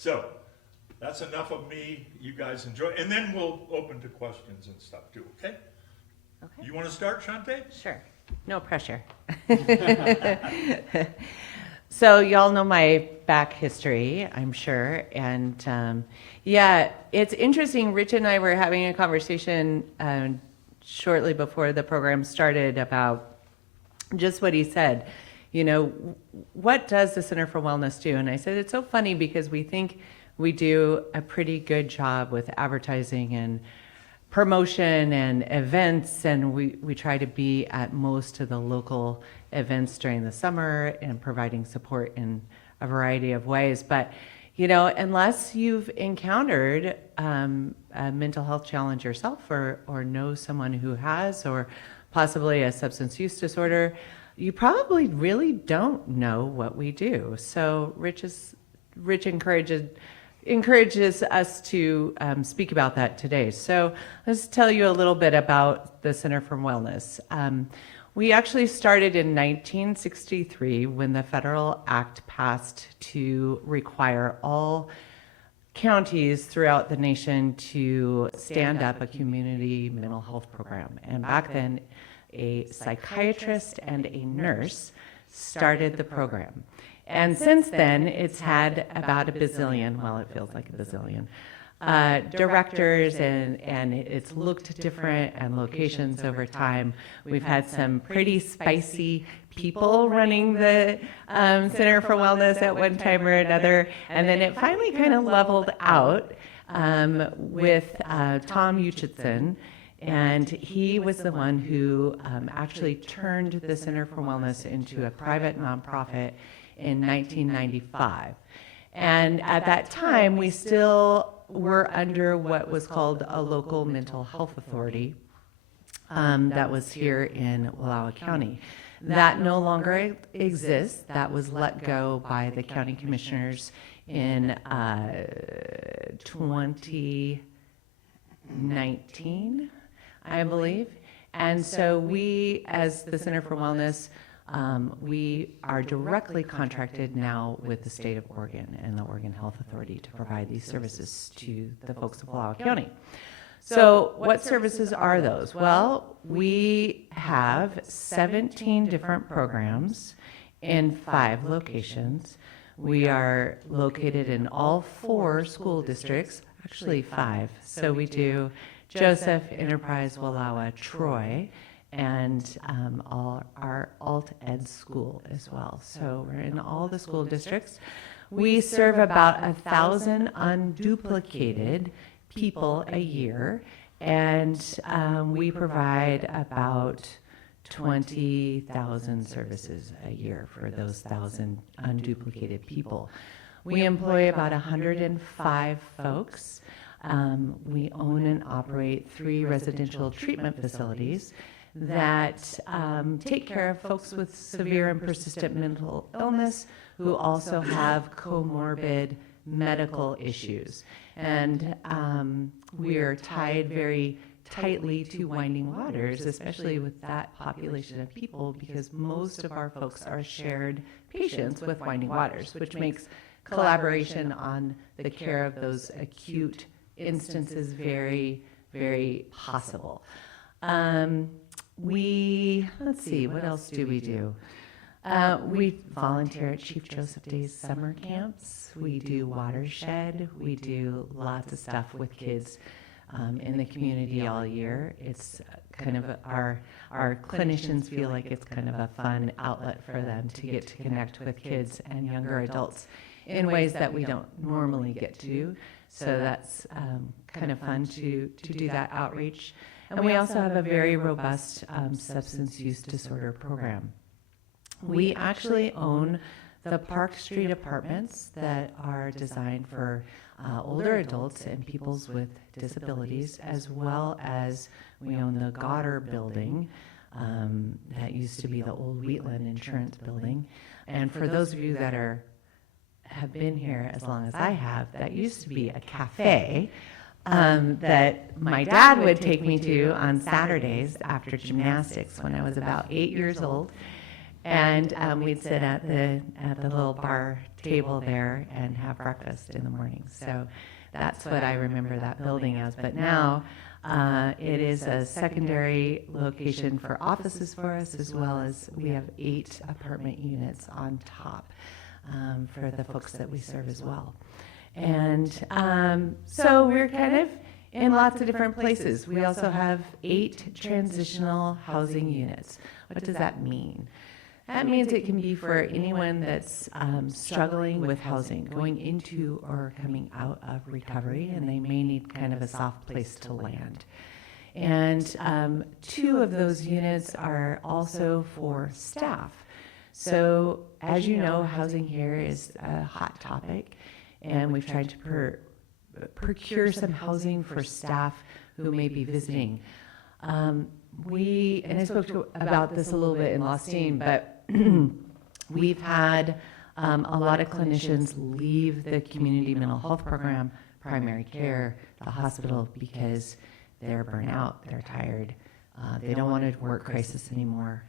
So that's enough of me. You guys enjoy, and then we'll open to questions and stuff too, okay? Okay. You want to start, Chantay? Sure. No pressure. So y'all know my back history, I'm sure. And yeah, it's interesting. Rich and I were having a conversation shortly before the program started about just what he said. You know, what does the Center for Wellness do? And I said, it's so funny because we think we do a pretty good job with advertising and promotion and events, and we try to be at most of the local events during the summer and providing support in a variety of ways. But, you know, unless you've encountered a mental health challenge yourself or know someone who has, or possibly a substance use disorder, you probably really don't know what we do. So Rich encourages us to speak about that today. So let's tell you a little bit about the Center for Wellness. We actually started in 1963 when the federal act passed to require all counties throughout the nation to stand up a community mental health program. And back then, a psychiatrist and a nurse started the program. And since then, it's had about a bazillion, well, it feels like a bazillion, directors, and it's looked different and locations over time. We've had some pretty spicy people running the Center for Wellness at one time or another, and then it finally kind of leveled out with Tom Uchitson, and he was the one who actually turned the Center for Wellness into a private nonprofit in 1995. And at that time, we still were under what was called a local mental health authority that was here in Wallowa County. That no longer exists. That was let go by the county commissioners in 2019, I believe. And so we, as the Center for Wellness, we are directly contracted now with the state of Oregon and the Oregon Health Authority to provide these services to the folks of Wallowa County. So what services are those? Well, we have 17 different programs in 5 locations. We are located in all 4 school districts, actually 5. So we do Joseph, Enterprise, Wallowa, Troy, and our alt ed school as well. So we're in all the school districts. We serve about 1,000 unduplicated people a year, and we provide about 20,000 services a year for those 1,000 unduplicated people. We employ about 105 folks. We own and operate 3 residential treatment facilities that take care of folks with severe and persistent mental illness who also have comorbid medical issues. And we are tied very tightly to Winding Waters, especially with that population of people, because most of our folks are shared patients with Winding Waters, which makes collaboration on the care of those acute instances very, very possible. Let's see, what else do we do? We volunteer at Chief Joseph Day's summer camps. We do Watershed. We do lots of stuff with kids in the community all year. It's kind of our clinicians feel like it's kind of a fun outlet for them to get to connect with kids and younger adults in ways that we don't normally get to. So that's kind of fun to do that outreach. And we also have a very robust substance use disorder program. We actually own the Park Street apartments that are designed for older adults and peoples with disabilities, as well as we own the Goddard building that used to be the old Wheatland Insurance building. And for those of you that have been here as long as I have, that used to be a cafe that my dad would take me to on Saturdays after gymnastics when I was about 8 years old. And we'd sit at the little bar table there and have breakfast in the morning. So that's what I remember that building as. But now it is a secondary location for offices for us, as well as we have 8 apartment units on top for the folks that we serve as well. And so we're kind of in lots of different places. We also have 8 transitional housing units. What does that mean? That means it can be for anyone that's struggling with housing, going into or coming out of recovery, and they may need kind of a soft place to land. And 2 of those units are also for staff. So as you know, housing here is a hot topic, and we've tried to procure some housing for staff who may be visiting. And I spoke about this a little bit in Lostine, but we've had a lot of clinicians leave the community mental health program, primary care, the hospital, because they're burnt out, they're tired, they don't want to work crisis anymore.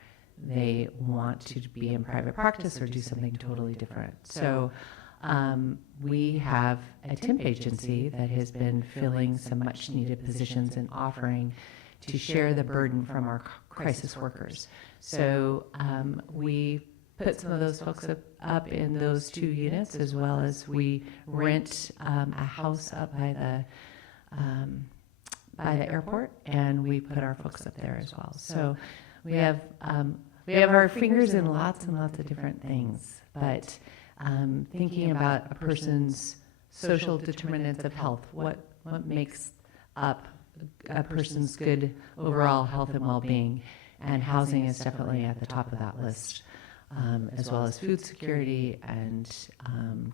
They want to be in private practice or do something totally different. So we have a temp agency that has been filling some much needed positions and offering to share the burden from our crisis workers. So we put some of those folks up in those 2 units, as well as we rent a house up by the airport, and we put our folks up there as well. So we have our fingers in lots and lots of different things, but thinking about a person's social determinants of health, what makes up a person's good overall health and well-being, and housing is definitely at the top of that list, as well as food security and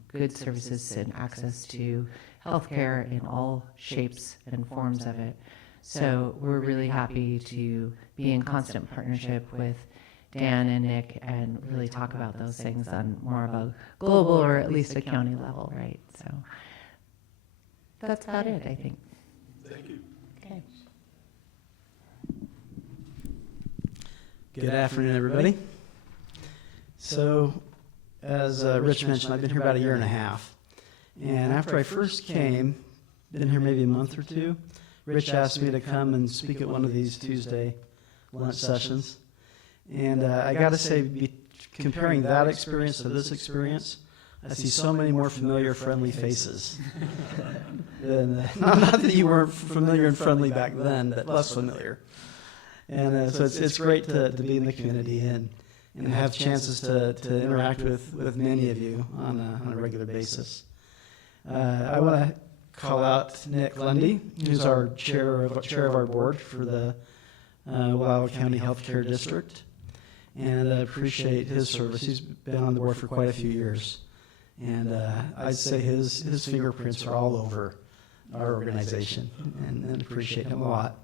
good services and access to healthcare in all shapes and forms of it. So we're really happy to be in constant partnership with Dan and Nick and really talk about those things on more of a global or at least a county level, right? So that's about it, I think. Thank you. Okay. Good afternoon, everybody. So, as Rich mentioned, I've been here about a year and a half. And after I first came, been here maybe a month or 2, Rich asked me to come and speak at one of these Tuesday lunch sessions. And I got to say, comparing that experience to this experience, I see so many more familiar, friendly faces. And, not that you weren't familiar and friendly back then, but less familiar. And so it's great to be in the community and have chances to interact with many of you on a regular basis. I want to call out Nick Lundy, who's our chair of our board for the Wallowa County Healthcare District, and I appreciate his service. He's been on the board for quite a few years, and I'd say his fingerprints are all over our organization, and appreciate him a lot.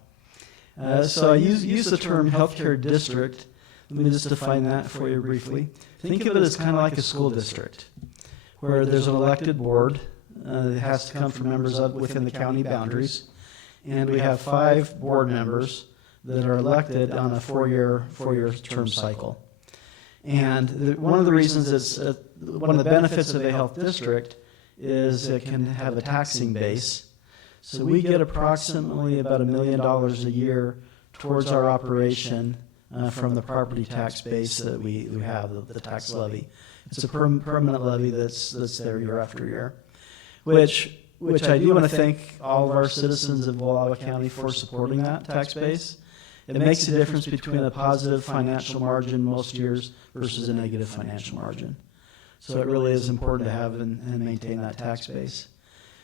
So I use the term healthcare district. Let me just define that for you briefly. Think of it as kind of like a school district, where there's an elected board that has to come from members within the county boundaries, and we have 5 board members that are elected on a 4-year term cycle. And one of the reasons is one of the benefits of a health district is it can have a taxing base. So we get approximately about $1 million a year towards our operation from the property tax base that we have, the tax levy. It's a permanent levy that's there year after year, which I do want to thank all of our citizens of Wallowa County for supporting that tax base. It makes a difference between a positive financial margin most years versus a negative financial margin. So it really is important to have and maintain that tax base.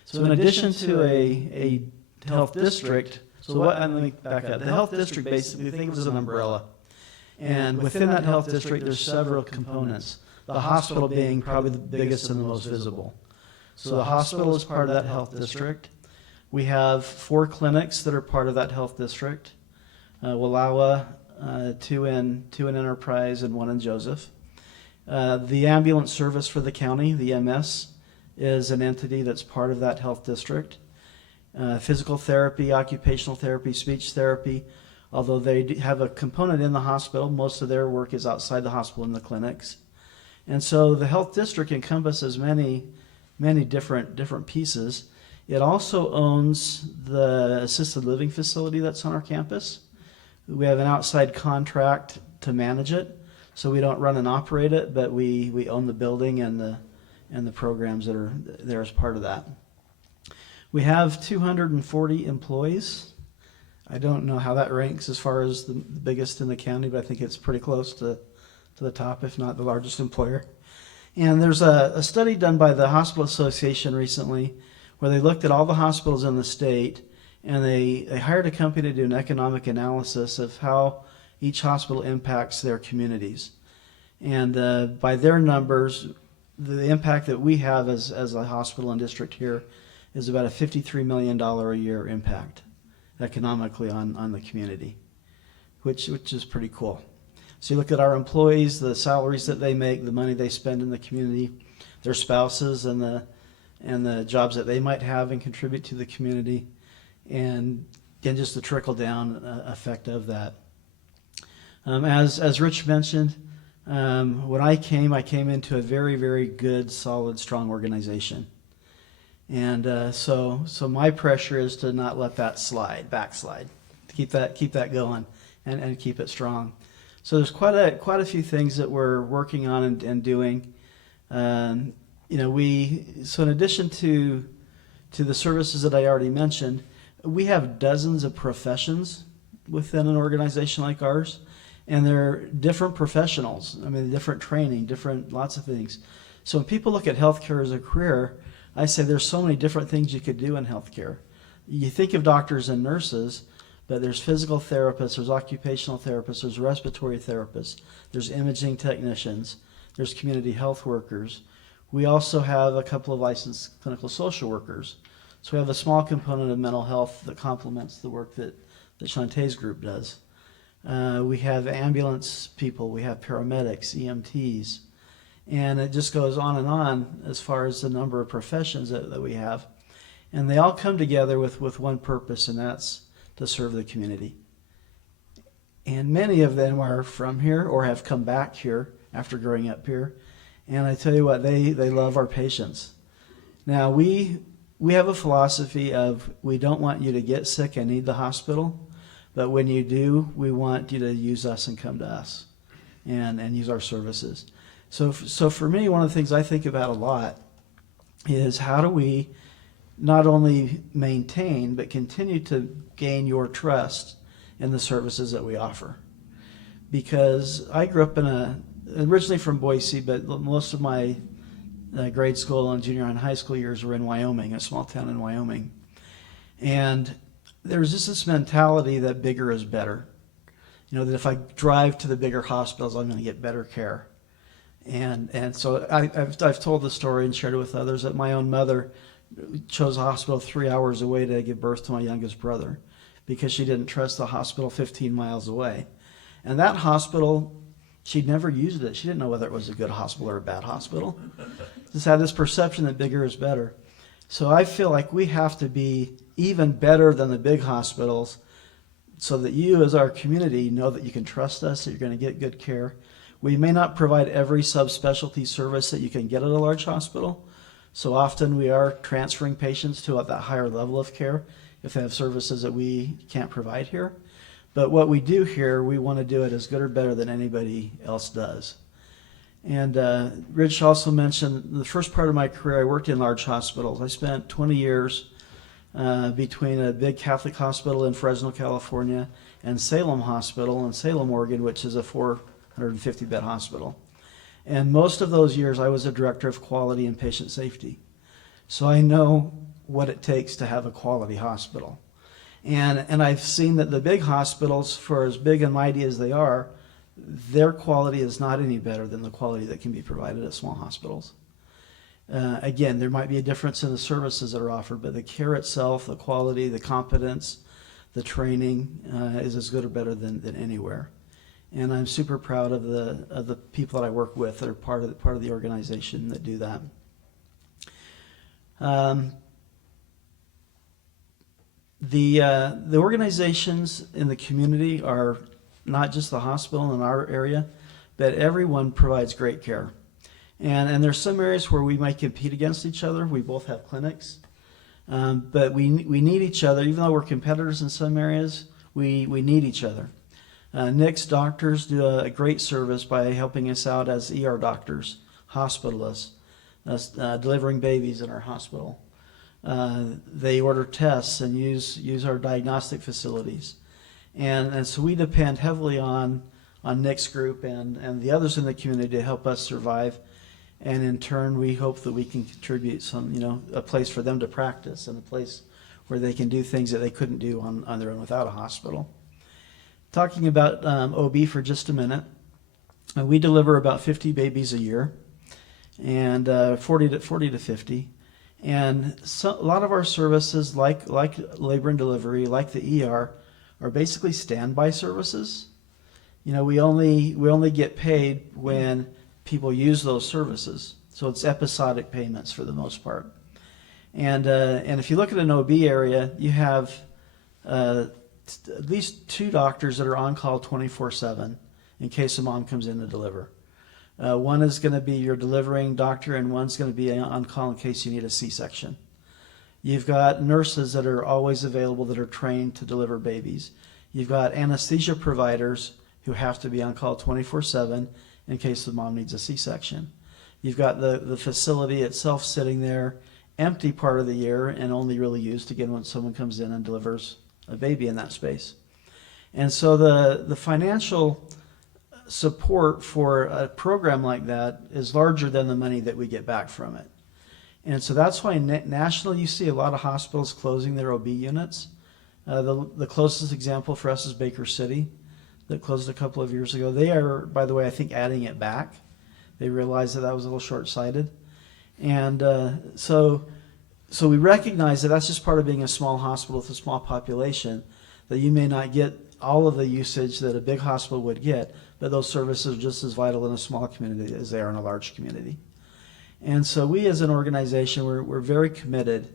So in addition to a health district, let me back up. The health district basically, think of it as an umbrella. And within that health district, there's several components, the hospital being probably the biggest and the most visible. So the hospital is part of that health district. We have 4 clinics that are part of that health district. Wallowa, 2 in Enterprise, and 1 in Joseph. The ambulance service for the county, the MS, is an entity that's part of that health district. Physical therapy, occupational therapy, speech therapy, although they have a component in the hospital. Most of their work is outside the hospital in the clinics. And so the health district encompasses many different pieces. It also owns the assisted living facility that's on our campus. We have an outside contract to manage it, so we don't run and operate it, but we own the building and the programs that are there as part of that. We have 240 employees. I don't know how that ranks as far as the biggest in the county, but I think it's pretty close to the top, if not the largest employer. And there's a study done by the Hospital Association recently where they looked at all the hospitals in the state, and they hired a company to do an economic analysis of how each hospital impacts their communities. And by their numbers, the impact that we have as a hospital and district here is about a $53 million a year impact economically on the community, which is pretty cool. So you look at our employees, the salaries that they make, the money they spend in the community, their spouses, and the jobs that they might have and contribute to the community, and just the trickle down effect of that. As Rich mentioned, when I came into a very, very good, solid, strong organization. And so my pressure is to not let that backslide, to keep that going and keep it strong. So there's quite a few things that we're working on and doing. So in addition to the services that I already mentioned, we have dozens of professions within an organization like ours, and they're different professionals. I mean, different training, lots of things. So when people look at healthcare as a career, I say there's so many different things you could do in healthcare. You think of doctors and nurses, but there's physical therapists, there's occupational therapists, there's respiratory therapists, there's imaging technicians, there's community health workers. We also have a couple of licensed clinical social workers. So we have a small component of mental health that complements the work that Chantay's group does. We have ambulance people, we have paramedics, EMTs, and it just goes on as far as the number of professions that we have. And they all come together with one purpose, and that's to serve the community. And many of them are from here or have come back here after growing up here. And I tell you what, they love our patients. Now, we have a philosophy of we don't want you to get sick and need the hospital, but when you do, we want you to use us and come to us and use our services. So for me, one of the things I think about a lot is how do we not only maintain but continue to gain your trust in the services that we offer. Because I grew up originally from Boise, but most of my grade school and junior and high school years were in Wyoming, a small town in Wyoming. And there's just this mentality that bigger is better. That if I drive to the bigger hospitals, I'm going to get better care. And so I've told the story and shared it with others that my own mother chose a hospital 3 hours away to give birth to my youngest brother because she didn't trust the hospital 15 miles away. And that hospital, she'd never used it. She didn't know whether it was a good hospital or a bad hospital. Just had this perception that bigger is better. So I feel like we have to be even better than the big hospitals so that you as our community know that you can trust us, that you're going to get good care. We may not provide every subspecialty service that you can get at a large hospital. So often we are transferring patients to that higher level of care if they have services that we can't provide here. But what we do here, we want to do it as good or better than anybody else does. And Rich also mentioned the first part of my career, I worked in large hospitals. I spent 20 years between a big Catholic hospital in Fresno, California, and Salem Hospital in Salem, Oregon, which is a 450-bed hospital. And most of those years, I was a director of quality and patient safety. So I know what it takes to have a quality hospital. And I've seen that the big hospitals, for as big and mighty as they are, their quality is not any better than the quality that can be provided at small hospitals. Again, there might be a difference in the services that are offered, but the care itself, the quality, the competence, the training is as good or better than anywhere. And I'm super proud of the people that I work with that are part of the organization that do that. The organizations in the community are not just the hospital in our area, but everyone provides great care. And there's some areas where we might compete against each other. We both have clinics. But we need each other. Even though we're competitors in some areas, we need each other. Nick's doctors do a great service by helping us out as ER doctors, hospitalists, delivering babies in our hospital. They order tests and use our diagnostic facilities. And so we depend heavily on Nick's group and the others in the community to help us survive. And in turn, we hope that we can contribute a place for them to practice and a place where they can do things that they couldn't do on their own without a hospital. Talking about OB for just a minute, we deliver about 50 babies a year, and 40 to 50. And a lot of our services, like labor and delivery, like the ER, are basically standby services. We only get paid when people use those services, so it's episodic payments for the most part. And if you look at an OB area, you have at least 2 doctors that are on call 24/7 in case a mom comes in to deliver. One is going to be your delivering doctor, and one's going to be on call in case you need a C-section. You've got nurses that are always available that are trained to deliver babies. You've got anesthesia providers who have to be on call 24/7 in case the mom needs a C-section. You've got the facility itself sitting there empty part of the year and only really used again when someone comes in and delivers a baby in that space. And so the financial support for a program like that is larger than the money that we get back from it. And so that's why nationally you see a lot of hospitals closing their OB units. The closest example for us is Baker City, that closed a couple of years ago. They are, by the way, I think adding it back. They realized that was a little short-sighted. And so we recognize that that's just part of being a small hospital with a small population, that you may not get all of the usage that a big hospital would get, but those services are just as vital in a small community as they are in a large community. And so we as an organization, we're very committed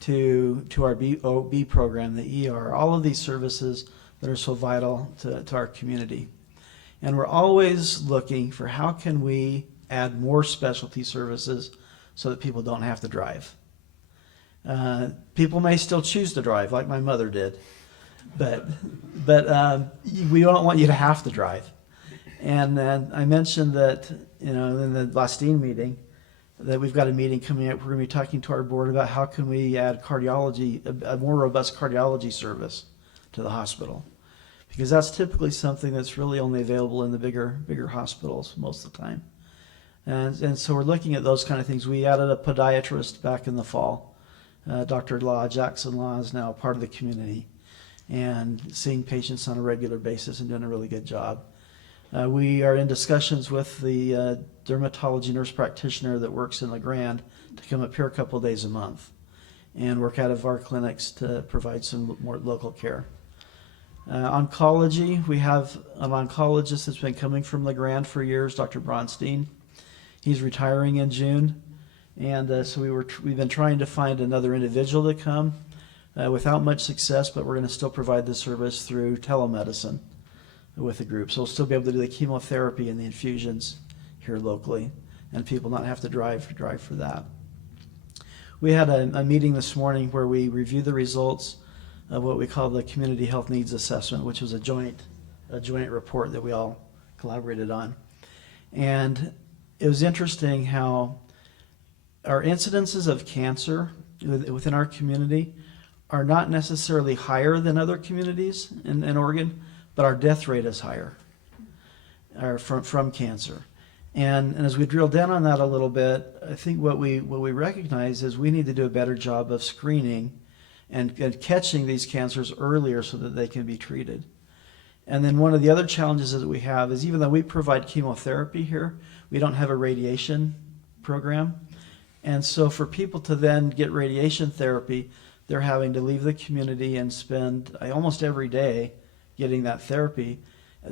to our OB program, the ER, all of these services that are so vital to our community. And we're always looking for how can we add more specialty services so that people don't have to drive. People may still choose to drive, like my mother did, but we don't want you to have to drive. And then I mentioned that, in the Lastine meeting, that we've got a meeting coming up. We're going to be talking to our board about how can we add cardiology, a more robust cardiology service to the hospital, because that's typically something that's really only available in the bigger hospitals most of the time. And so we're looking at those kind of things. We added a podiatrist back in the fall. Dr. Jackson Law is now part of the community and seeing patients on a regular basis and doing a really good job. We are in discussions with the dermatology nurse practitioner that works in LeGrand to come up here a couple of days a month and work out of our clinics to provide some more local care. Oncology, we have an oncologist that's been coming from LeGrand for years, Dr. Bronstein. He's retiring in June, and so we've been trying to find another individual to come without much success, but we're going to still provide the service through telemedicine with the group. So we'll still be able to do the chemotherapy and the infusions here locally, and people not have to drive for that. We had a meeting this morning where we reviewed the results of what we call the Community Health Needs Assessment, which was a joint report that we all collaborated on. And it was interesting how our incidences of cancer within our community are not necessarily higher than other communities in Oregon, but our death rate is higher from cancer. And as we drill down on that a little bit, I think what we recognize is we need to do a better job of screening and catching these cancers earlier so that they can be treated. And then one of the other challenges that we have is, even though we provide chemotherapy here, we don't have a radiation program. And so for people to then get radiation therapy, they're having to leave the community and spend almost every day getting that therapy.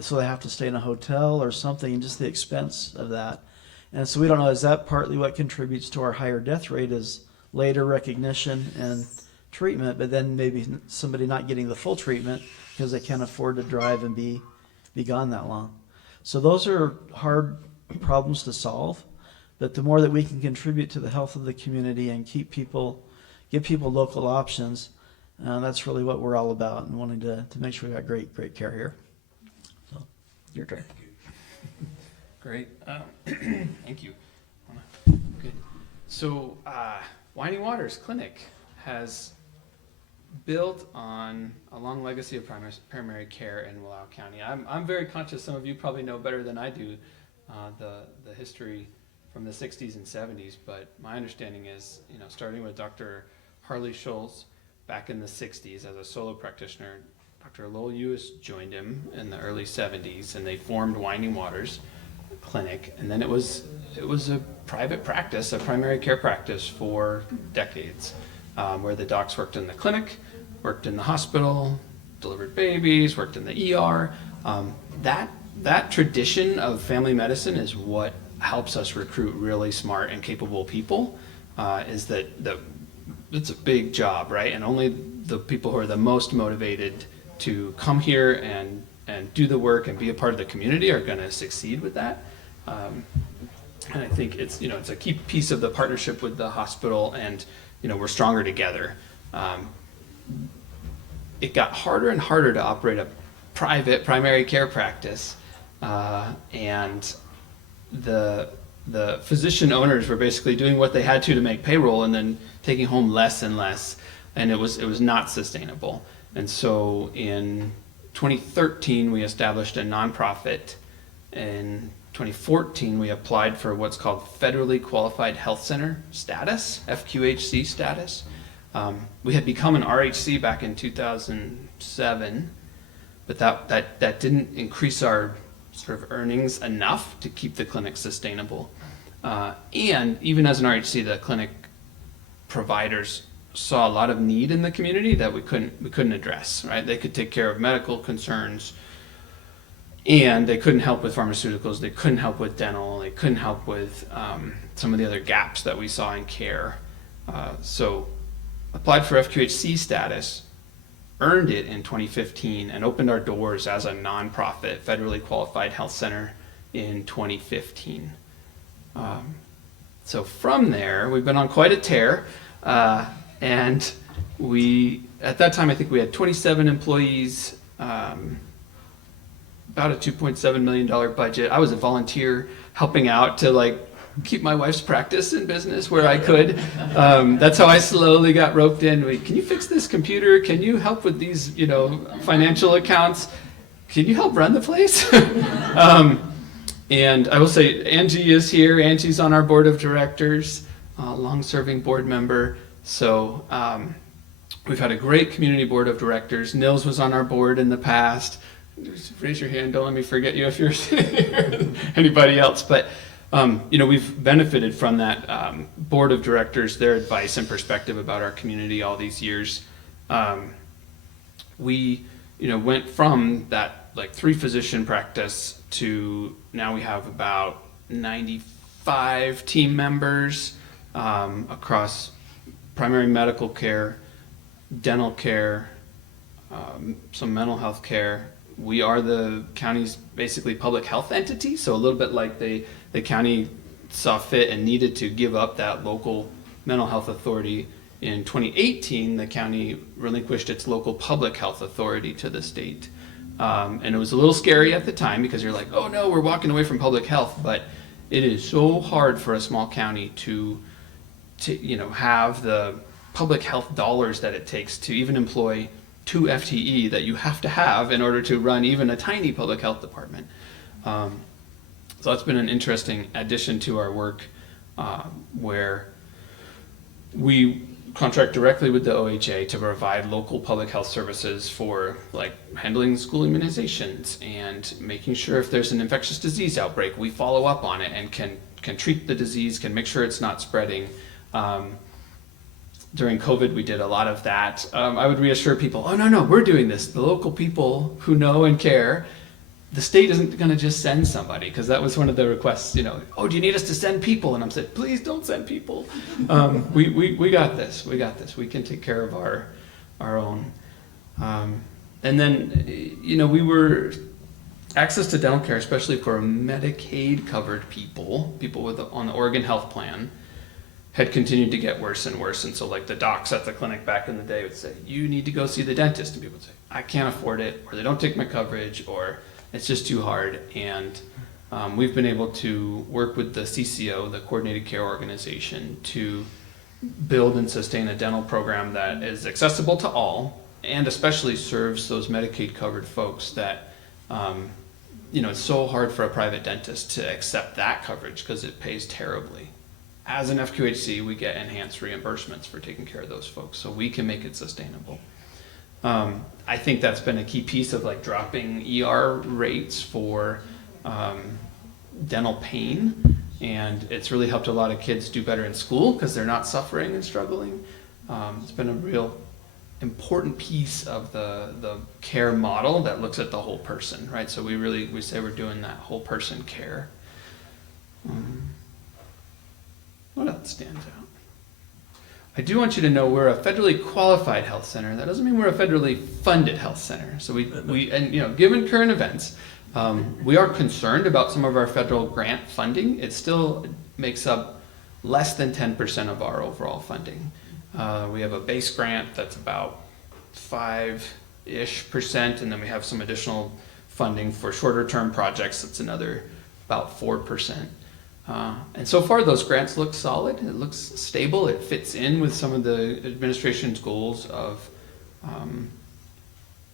So they have to stay in a hotel or something, and just the expense of that. And so we don't know, is that partly what contributes to our higher death rate, is later recognition and treatment, but then maybe somebody not getting the full treatment because they can't afford to drive and be gone that long. So those are hard problems to solve, but the more that we can contribute to the health of the community and give people local options, that's really what we're all about, and wanting to make sure we got great care here. So, your turn. Great. Thank you. Good. So, Winding Waters Clinic has built on a long legacy of primary care in Wallowa County. I'm very conscious, some of you probably know better than I do, the history from the 60s and 70s, but my understanding is, starting with Dr. Harley Schultz back in the 60s as a solo practitioner, Dr. Lowell Ewis joined him in the early 70s, and they formed Winding Waters Clinic, and then it was a private practice, a primary care practice for decades, where the docs worked in the clinic, worked in the hospital, delivered babies, worked in the ER. That tradition of family medicine is what helps us recruit really smart and capable people. Is that it's a big job, right? And only the people who are the most motivated to come here and do the work and be a part of the community are going to succeed with that. And I think it's a key piece of the partnership with the hospital, and we're stronger together. It got harder and harder to operate a private primary care practice, and the physician owners were basically doing what they had to make payroll and then taking home less and less, and it was not sustainable. And so in 2013 we established a nonprofit. In 2014 we applied for what's called Federally Qualified Health Center status, FQHC status. We had become an RHC back in 2007, but that didn't increase our sort of earnings enough to keep the clinic sustainable. And even as an RHC, the clinic providers saw a lot of need in the community that we couldn't address, right? They could take care of medical concerns, and they couldn't help with pharmaceuticals, they couldn't help with dental, they couldn't help with some of the other gaps that we saw in care. So applied for FQHC status, earned it in 2015, and opened our doors as a nonprofit federally qualified health center in 2015. So from there, we've been on quite a tear, and at that time I think we had 27 employees, about a $2.7 million budget. I was a volunteer helping out to keep my wife's practice in business where I could. That's how I slowly got roped in. Can you fix this computer? Can you help with these, financial accounts? Can you help run the place? And I will say Angie is here. Angie's on our board of directors, long-serving board member. So we've had a great community board of directors. Nils was on our board in the past. Just raise your hand, don't let me forget you if you're here. Anybody else. But we've benefited from that board of directors, their advice and perspective about our community all these years. We went from that 3-physician practice to now we have about 95 team members across primary medical care, dental care, some mental health care. We are the county's basically public health entity, so a little bit like the county saw fit and needed to give up that local mental health authority. In 2018, the county relinquished its local public health authority to the state. And it was a little scary at the time because you're like, oh no, we're walking away from public health. But it is so hard for a small county to have the public health dollars that it takes to even employ 2 FTE that you have to have in order to run even a tiny public health department. So that's been an interesting addition to our work, where we contract directly with the OHA to provide local public health services for handling school immunizations and making sure if there's an infectious disease outbreak, we follow up on it and can treat the disease, can make sure it's not spreading. During COVID, we did a lot of that. I would reassure people, oh no, we're doing this. The local people who know and care the state isn't going to just send somebody, because that was one of the requests, you know, oh, do you need us to send people? And I'm saying, please don't send people. We got this. We got this. We can take care of our own. And then, you know, access to dental care, especially for Medicaid covered people on the Oregon Health Plan, had continued to get worse and worse. And so like the docs at the clinic back in the day would say, you need to go see the dentist. And people would say, I can't afford it, or they don't take my coverage, or it's just too hard. And we've been able to work with the CCO, the Coordinated Care Organization, to build and sustain a dental program that is accessible to all, and especially serves those Medicaid covered folks that, you know, it's so hard for a private dentist to accept that coverage because it pays terribly. As an FQHC, we get enhanced reimbursements for taking care of those folks, so we can make it sustainable. I think that's been a key piece of like dropping ER rates for dental pain, and it's really helped a lot of kids do better in school because they're not suffering and struggling. It's been a real important piece of the care model that looks at the whole person, right? So we say we're doing that whole person care. What else stands out? I do want you to know we're a federally qualified health center. That doesn't mean we're a federally funded health center. So we and you know, given current events, we are concerned about some of our federal grant funding. It still makes up less than 10% of our overall funding. We have a base grant that's about 5-ish%, and then we have some additional funding for shorter term projects that's another about 4%. And so far those grants look solid, it looks stable, it fits in with some of the administration's goals of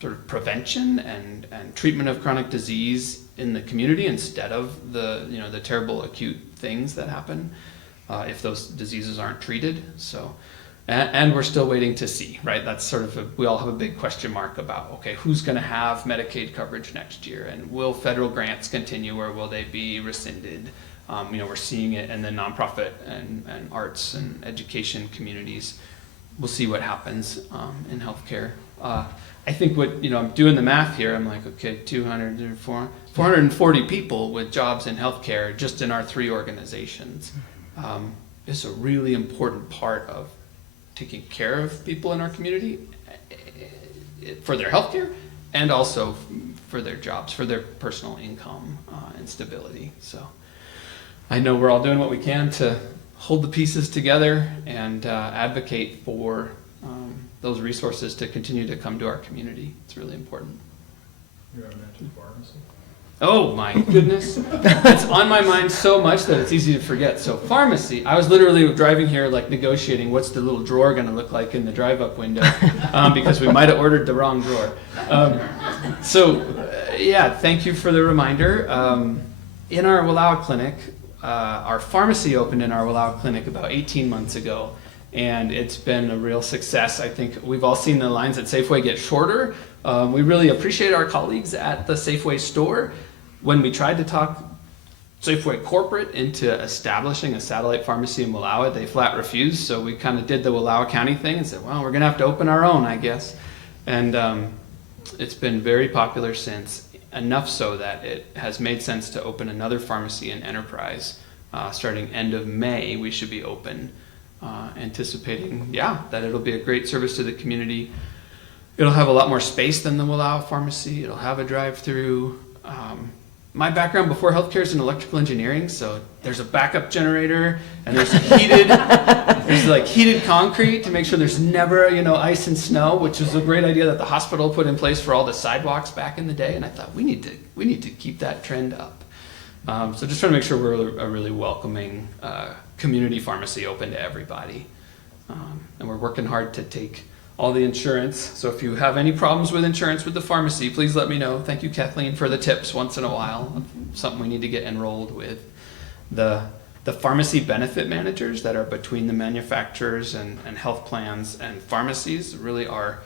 sort of prevention and treatment of chronic disease in the community instead of the terrible acute things that happen if those diseases aren't treated. So, and we're still waiting to see, right? That's sort of we all have a big question mark about, okay, who's going to have Medicaid coverage next year, and will federal grants continue, or will they be rescinded? We're seeing it in the nonprofit and arts and education communities. We'll see what happens in healthcare. I think I'm doing the math here. I'm like, okay, 440 people with jobs in healthcare just in our 3 organizations. It's a really important part of taking care of people in our community for their healthcare and also for their jobs, for their personal income and stability. So I know we're all doing what we can to hold the pieces together and advocate for those resources to continue to come to our community. It's really important. You haven't mentioned pharmacy? Oh my goodness. It's on my mind so much that it's easy to forget. So pharmacy, I was literally driving here like negotiating what's the little drawer going to look like in the drive-up window because we might have ordered the wrong drawer. Thank you for the reminder. In our Wallowa clinic, our pharmacy opened in our Wallowa clinic about 18 months ago, and it's been a real success. I think we've all seen the lines at Safeway get shorter. We really appreciate our colleagues at the Safeway store. When we tried to talk Safeway corporate into establishing a satellite pharmacy in Wallowa, they flat refused, so we kind of did the Wallowa County thing and said, well, we're going to have to open our own, I guess. And it's been very popular since. Enough so that it has made sense to open another pharmacy in Enterprise. Starting end of May, we should be open, anticipating, that it'll be a great service to the community. It'll have a lot more space than the Wallowa pharmacy. It'll have a drive-through. My background before healthcare is in electrical engineering, so there's a backup generator, and there's heated concrete to make sure there's never, ice and snow, which is a great idea that the hospital put in place for all the sidewalks back in the day. And I thought we need to keep that trend up. So just trying to make sure we're a really welcoming community pharmacy open to everybody. And we're working hard to take all the insurance. So if you have any problems with insurance with the pharmacy, please let me know. Thank you, Kathleen, for the tips once in a while. Something we need to get enrolled with. The pharmacy benefit managers that are between the manufacturers and health plans and pharmacies really are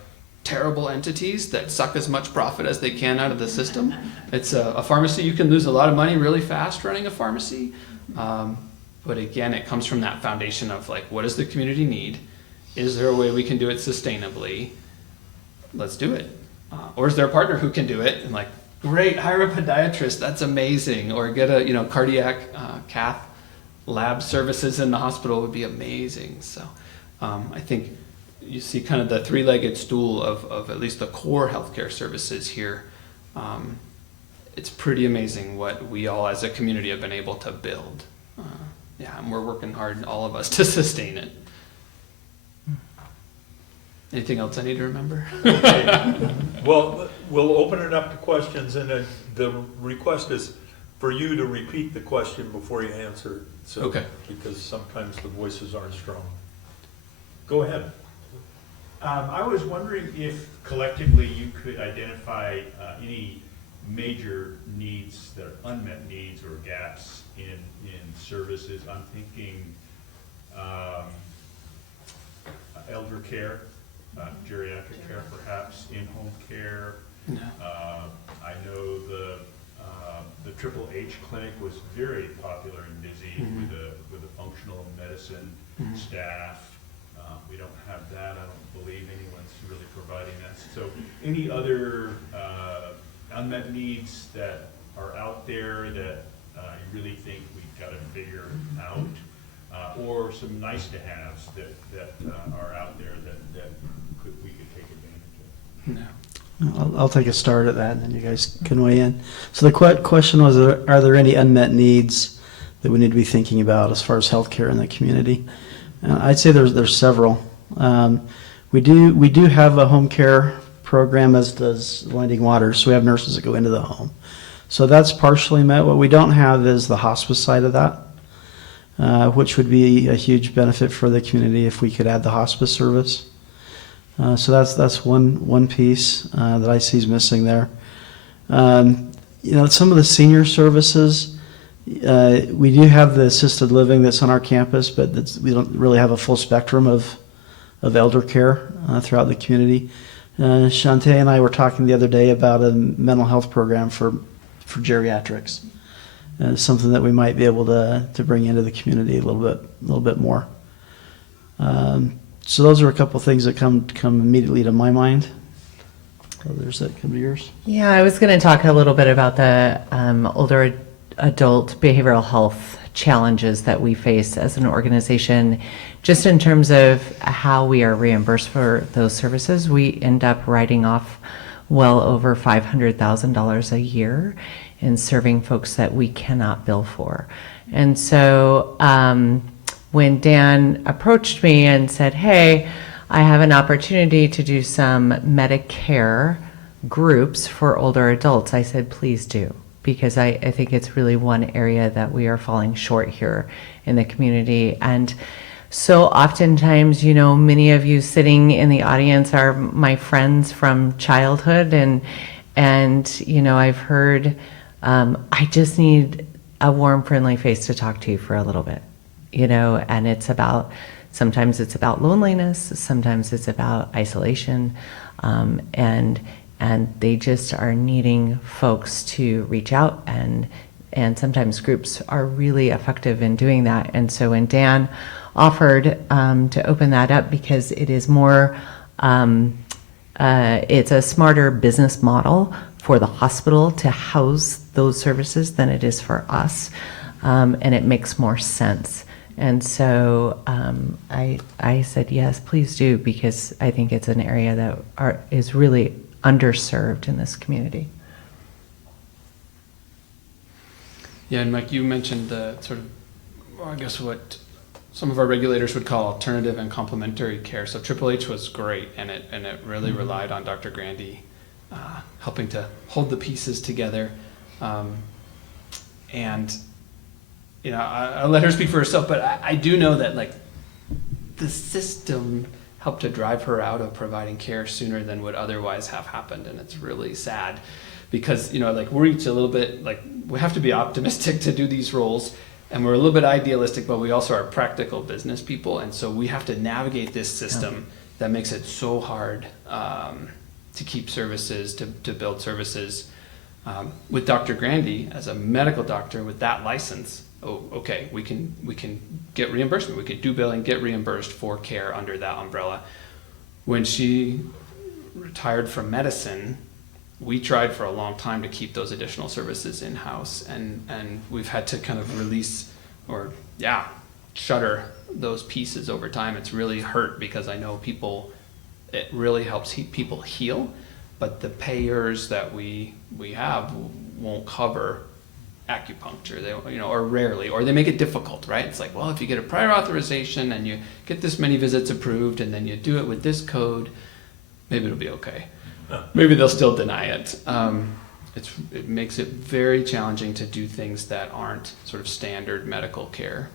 terrible entities that suck as much profit as they can out of the system. It's a pharmacy, you can lose a lot of money really fast running a pharmacy. But again, it comes from that foundation of like, what does the community need? Is there a way we can do it sustainably? Let's do it. Or is there a partner who can do it? And like, Great, hire a podiatrist. That's amazing. Or get a cardiac cath lab services in the hospital would be amazing. So I think you see kind of the three-legged stool of at least the core healthcare services here. It's pretty amazing what we all as a community have been able to build. And we're working hard, all of us, to sustain it. Anything else I need to remember? Okay. Well, we'll open it up to questions, and the request is for you to repeat the question before you answer it. So, Okay. Because sometimes the voices aren't strong. Go ahead. I was wondering if collectively you could identify any major needs that are unmet needs or gaps in services. I'm thinking elder care, geriatric care perhaps, in-home care. No. I know the Triple H clinic was very popular and busy with a functional medicine staff. We don't have that. I don't believe anyone's really providing that. So any other unmet needs that are out there that you really think we've got to figure out, or some nice to haves that are out there that we could take advantage of? No. I'll take a start at that, and then you guys can weigh in. So the question was, are there any unmet needs that we need to be thinking about as far as healthcare in the community? I'd say there's several. We do have a home care program, as does Blinding Waters, so we have nurses that go into the home. So that's partially met. What we don't have is the hospice side of that, which would be a huge benefit for the community if we could add the hospice service. So that's one piece that I see is missing there. Some of the senior services, we do have the assisted living that's on our campus, but we don't really have a full spectrum of elder care throughout the community. Chantay and I were talking the other day about a mental health program for geriatrics. Something that we might be able to bring into the community a little bit more. So those are a couple things that come immediately to my mind. Others that come to yours? Yeah, I was going to talk a little bit about the older adult behavioral health challenges that we face as an organization. Just in terms of how we are reimbursed for those services, we end up writing off well over $500,000 a year in serving folks that we cannot bill for. And so when Dan approached me and said, hey, I have an opportunity to do some Medicare groups for older adults, I said, please do, because I think it's really one area that we are falling short here in the community. And so oftentimes, many of you sitting in the audience are my friends from childhood, and I've heard, I just need a warm, friendly face to talk to you for a little bit, and sometimes it's about loneliness, sometimes it's about isolation, and they just are needing folks to reach out, and sometimes groups are really effective in doing that. And so when Dan offered to open that up, because it is more, it's a smarter business model for the hospital to house those services than it is for us, and it makes more sense. And so I said, yes, please do, because I think it's an area that is really underserved in this community. Yeah, and Mike, you mentioned the sort of, I guess what some of our regulators would call alternative and complementary care. So Triple H was great, and it really relied on Dr. Grandy helping to hold the pieces together. And I'll let her speak for herself, but I do know that the system helped to drive her out of providing care sooner than would otherwise have happened, and it's really sad because we're each a little bit we have to be optimistic to do these roles, and we're a little bit idealistic, but we also are practical business people, and so we have to navigate this system that makes it so hard to keep services, to build services. With Dr. Grandy as a medical doctor with that license, okay, we can get reimbursement. We can do billing, get reimbursed for care under that umbrella. When she retired from medicine, we tried for a long time to keep those additional services in-house, and we've had to kind of release or shutter those pieces over time. It's really hurt because I know it really helps people heal, but the payers that we have won't cover acupuncture, or rarely, or they make it difficult, right? It's like, well, if you get a prior authorization and you get this many visits approved and then you do it with this code, maybe it'll be okay. Maybe they'll still deny it. It makes it very challenging to do things that aren't sort of standard medical care.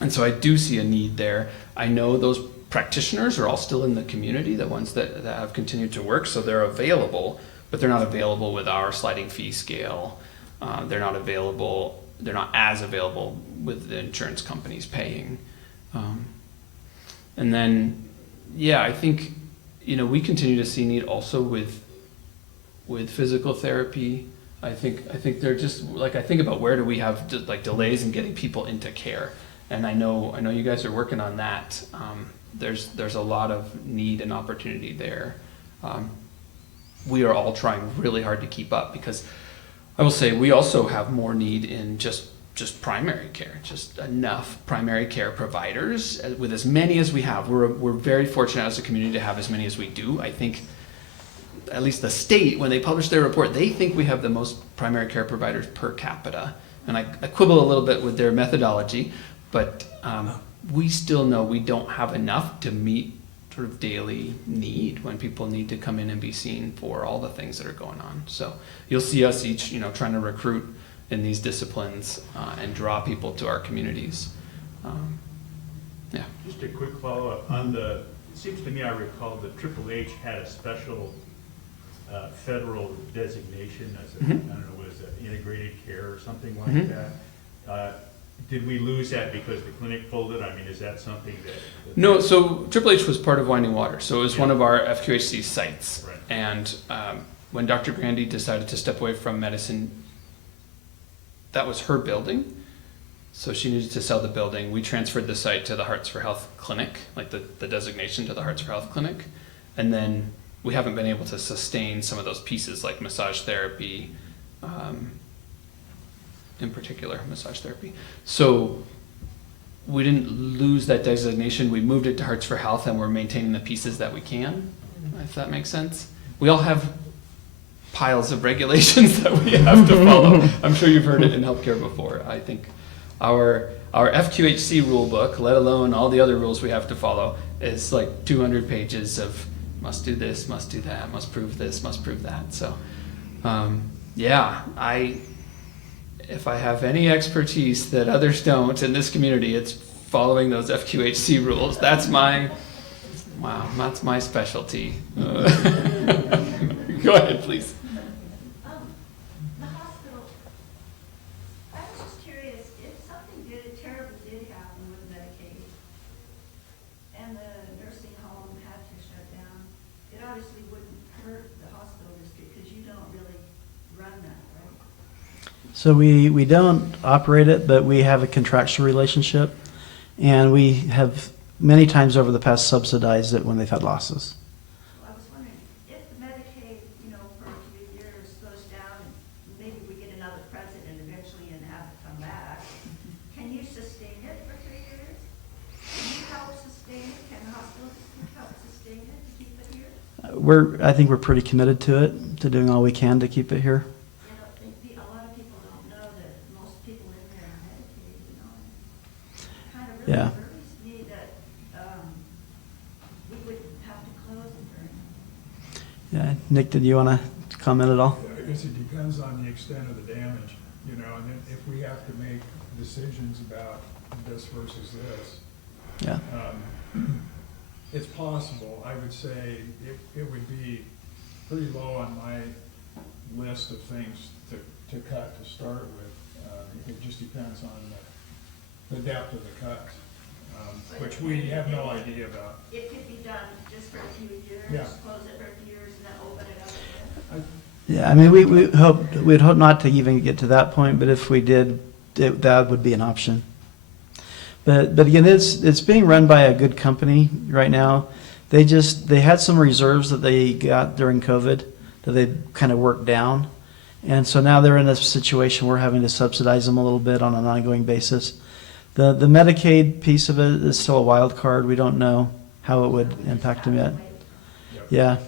And so I do see a need there. I know those practitioners are all still in the community, the ones that have continued to work, so they're available, but they're not available with our sliding fee scale. They're not as available with the insurance companies paying. And then, I think, we continue to see need also with physical therapy. I think they're just, like, I think about where do we have like delays in getting people into care. And I know you guys are working on that. There's a lot of need and opportunity there. We are all trying really hard to keep up, because I will say we also have more need in just primary care, just enough primary care providers with as many as we have. We're very fortunate as a community to have as many as we do. I think at least the state, when they publish their report, they think we have the most primary care providers per capita. And I quibble a little bit with their methodology, but we still know we don't have enough to meet sort of daily need when people need to come in and be seen for all the things that are going on. So you'll see us each, trying to recruit in these disciplines and draw people to our communities. Just a quick follow-up on it seems to me I recall that Triple H had a special federal designation as I don't know, was it integrated care or something like that? Did we lose that because the clinic folded? I mean, is that something that... No, so Triple H was part of Winding Water, so it was one of our FQHC sites. Right. And when Dr. Grandy decided to step away from medicine, that was her building, so she needed to sell the building. We transferred the site to the Hearts for Health Clinic, like the designation to the Hearts for Health Clinic, and then we haven't been able to sustain some of those pieces like massage therapy, in particular massage therapy. So we didn't lose that designation. We moved it to Hearts for Health, and we're maintaining the pieces that we can, if that makes sense. We all have piles of regulations that we have to follow. I'm sure you've heard it in healthcare before. I think our FQHC rule book, let alone all the other rules we have to follow, is like 200 pages of must do this, must do that, must prove this, must prove that. So if I have any expertise that others don't in this community, it's following those FQHC rules. That's my specialty. Go ahead, please. The hospital, I was just curious, if something terrible did happen with Medicaid and the nursing home had to shut down, it obviously wouldn't hurt the hospital district because you don't really run that, right? So we don't operate it, but we have a contractual relationship, and we have many times over the past subsidized it when they've had losses. I was wondering, if the Medicaid, for a few years goes down, and maybe we get another president eventually and have it come back, can you sustain it for 3 years? Can you help sustain it? Can the hospital help sustain it to keep it here? I think we're pretty committed to it, to doing all we can to keep it here. A lot of people don't know that most people in there are Medicaid, It kind of really Yeah. worries me that we would have to close it during. Yeah, Nick, did you want to comment at all? I guess it depends on the extent of the damage, and then if we have to make decisions about this versus this, Yeah. it's possible. I would say it would be pretty low on my list of things to cut to start with. It just depends on the depth of the cut, which we have no idea about. It could be done just for a few years, Yeah. close it for a few years, and then open it up again. Yeah, I mean, we'd hope not to even get to that point, but if we did, that would be an option. But again, it's being run by a good company right now. They had some reserves that they got during COVID that they kind of worked down. And so now they're in a situation where we're having to subsidize them a little bit on an ongoing basis. The Medicaid piece of it is still a wild card. We don't know how it would impact them yet. Yeah.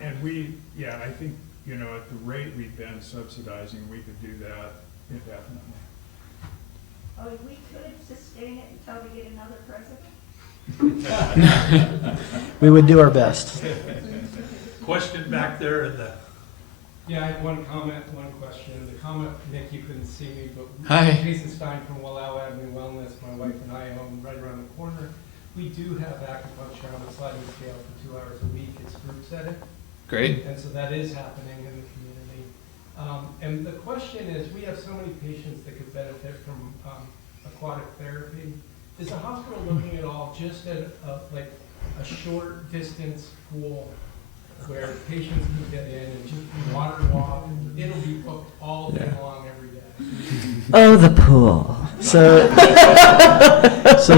And we, yeah, I think, you know, at the rate we've been subsidizing, we could do that indefinitely. Oh, we could sustain it until we get another president? We would do our best. Question back there in the, Yeah, I have one comment, one question. The comment, Nick, you couldn't see me, but Hi. Jason Stein from Wallowa Avenue Wellness, my wife and I own right around the corner. We do have acupuncture on a sliding scale for 2 hours a week. It's group setting. Great. And so that is happening in the community. And the question is, we have so many patients that could benefit from aquatic therapy. Is the hospital looking at all just at like a short distance pool where patients can get in and just water walk? It'll be booked all day long every day. Oh, the pool. So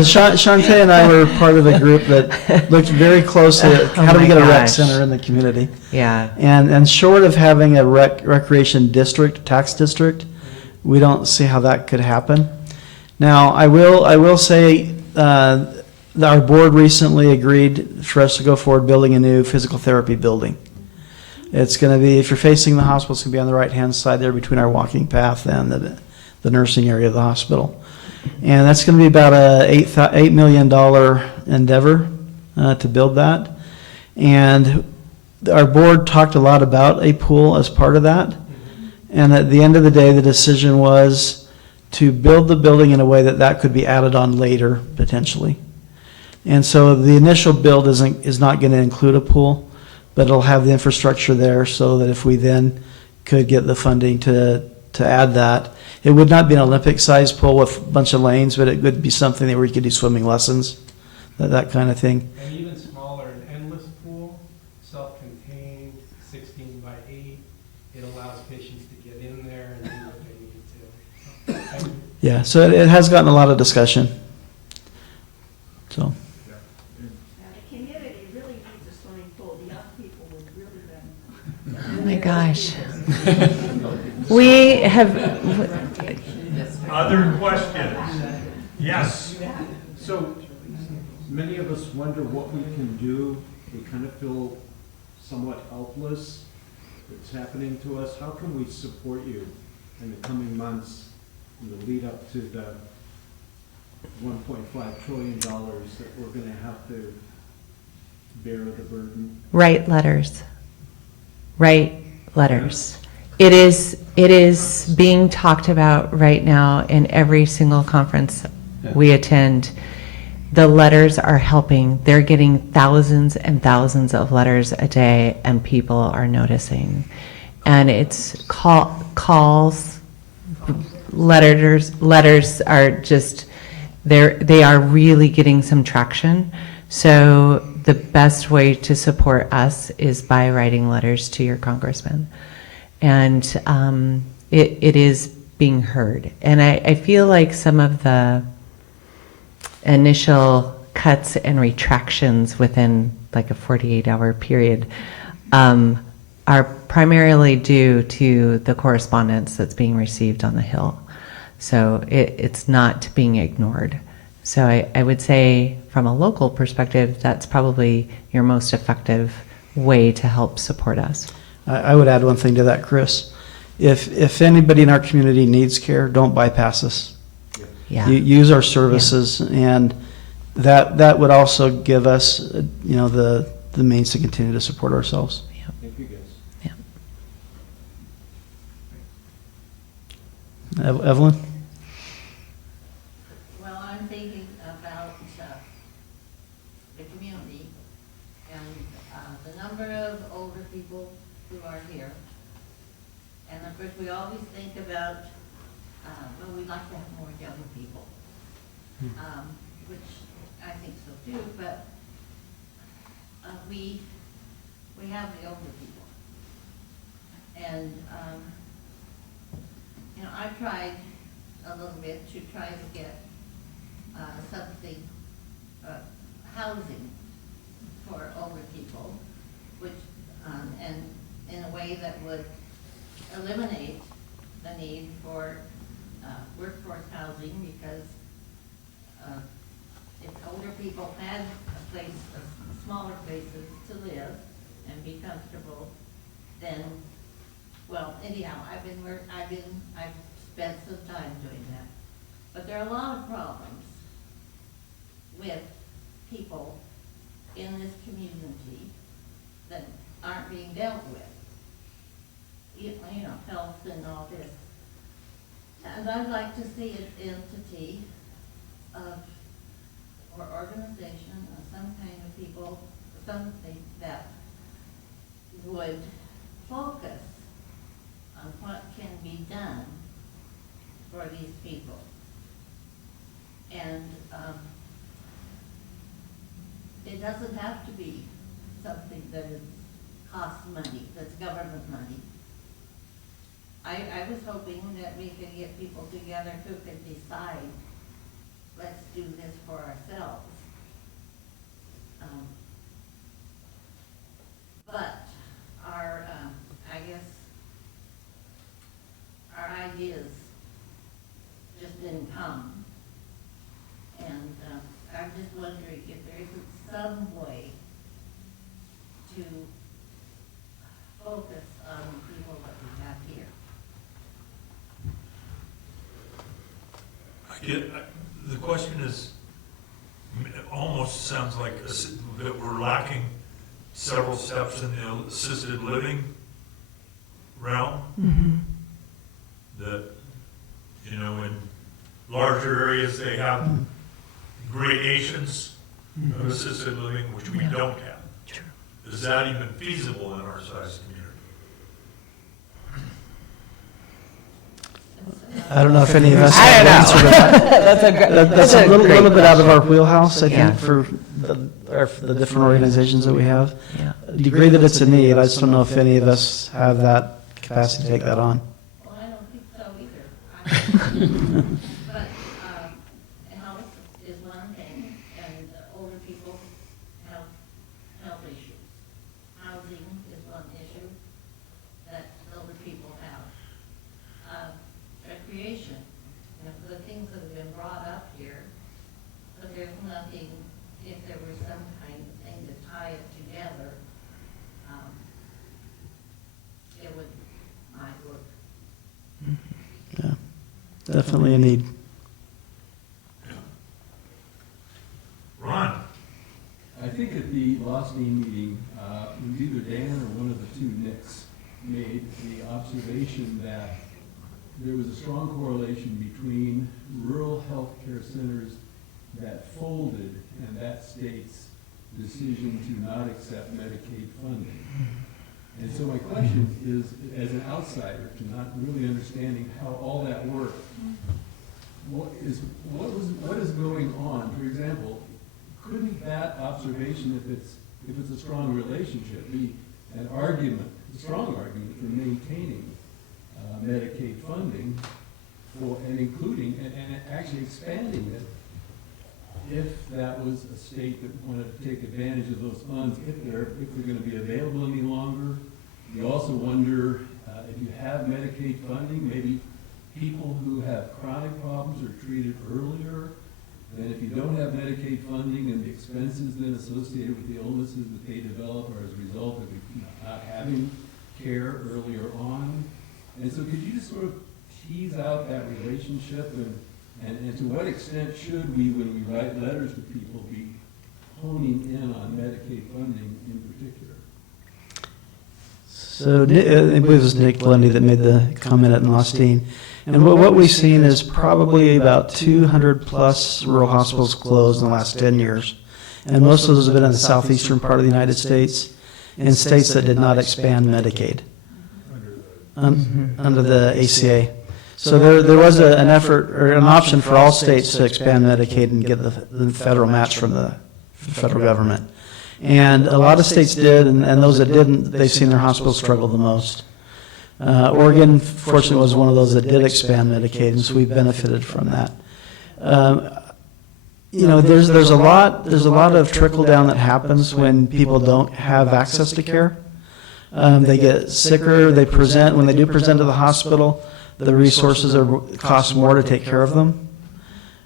Chantay and I were part of a group that looked very closely at how do we get a rec center in the community. Yeah. And short of having a recreation district, tax district, we don't see how that could happen. Now, I will say our board recently agreed for us to go forward building a new physical therapy building. It's going to be, if you're facing the hospital, it's going to be on the right-hand side there between our walking path and the nursing area of the hospital. And that's going to be about a $8 million endeavor to build that. And our board talked a lot about a pool as part of that. And at the end of the day, the decision was to build the building in a way that could be added on later, potentially. And so the initial build is not going to include a pool, but it'll have the infrastructure there so that if we then could get the funding to add that, it would not be an Olympic-sized pool with a bunch of lanes, but it would be something where you could do swimming lessons, that kind of thing. And even smaller, an endless pool, self-contained, 16 by 8. It allows patients to get in there and do what they need to. Thank you. Yeah, so it has gotten a lot of discussion. So. Now, the community really needs a swimming pool. The young people would really benefit. Oh my gosh. We have, other questions? Yes. So many of us wonder what we can do. We kind of feel somewhat helpless. It's happening to us. How can we support you in the coming months in the lead up to the $1.5 trillion that we're going to have to bear the burden? write letters. Write letters. It is being talked about right now in every single conference we attend. The letters are helping. They're getting thousands and thousands of letters a day, and people are noticing. And it's calls, letters are just, they are really getting some traction. So the best way to support us is by writing letters to your congressman. And it is being heard. And I feel like some of the initial cuts and retractions within like a 48-hour period are primarily due to the correspondence that's being received on the Hill. So it's not being ignored. So I would say from a local perspective, that's probably your most effective way to help support us. I would add one thing to that, Chris. If anybody in our community needs care, don't bypass us. Yeah. Use our services, and that would also give us, the means to continue to support ourselves. Thank you, guys. Evelyn? Well, I'm thinking about the community and the number of older people who are here. And of course, we always think about, well, we'd like to have more young people, which I think so too, but we have the older people. And, I've tried a little bit to try to get something, housing for older people, which, and way that would eliminate the need for workforce housing, because if older people had a place, smaller places to live and be comfortable, then, well, anyhow, I've spent some time doing that. But there are a lot of problems with people in this community that aren't being dealt with. You know, health and all this. And I'd like to see an entity of, or organization, or some kind of people, something that would focus on what can be done for these people. And it doesn't have to be something that costs money, that's government money. I was hoping that we could get people together who could decide, let's do this for ourselves. But our, I guess, our ideas just didn't come. And I'm just wondering if there isn't some way to focus on the people that we have here. The question is, it almost sounds like that we're lacking several steps in the assisted living realm. That, you know, in larger areas, they have gradations of assisted living, which we don't have. Is that even feasible in our size community? I don't know if any of us have an answer to that. That's a little bit out of our wheelhouse, I think, for the different organizations that we have. Yeah. The degree that it's a need, I just don't know if any of us have that capacity to take that on. Well, I don't think so either. But health is one thing, and older people have health issues. Housing is one issue that older people have. Recreation, you know, the things that have been brought up here, but there's nothing, if there was some kind of thing to tie it together, it might work. Yeah, definitely a need. Ron? I think at the Lostine meeting, it was either Dan or one of the two Nicks made the observation that there was a strong correlation between rural health care centers that folded and that state's decision to not accept Medicaid funding. And so my question is, as an outsider, to not really understanding how all that worked, what is going on? For example, couldn't that observation, if it's a strong relationship, be an argument, a strong argument for maintaining Medicaid funding and including and actually expanding it if that was a state that wanted to take advantage of those funds, if they're going to be available any longer. You also wonder if you have Medicaid funding, maybe people who have chronic problems are treated earlier. And if you don't have Medicaid funding and the expenses then associated with the illnesses that they develop are as a result of not having care earlier on. And so could you just sort of tease out that relationship and to what extent should we, when we write letters to people, be honing in on Medicaid funding in particular? So I believe it was Nick Lundy that made the comment at Lostine. And what we've seen is probably about 200 plus rural hospitals closed in the last 10 years. And most of those have been in the southeastern part of the United States, in states that did not expand Medicaid under the ACA. So there was an effort or an option for all states to expand Medicaid and get the federal match from the federal government. And a lot of states did, and those that didn't, they've seen their hospitals struggle the most. Oregon, fortunately, was one of those that did expand Medicaid, and so we benefited from that. You know, there's a lot of trickle down that happens when people don't have access to care. They get sicker, they present, when they do present to the hospital, the resources cost more to take care of them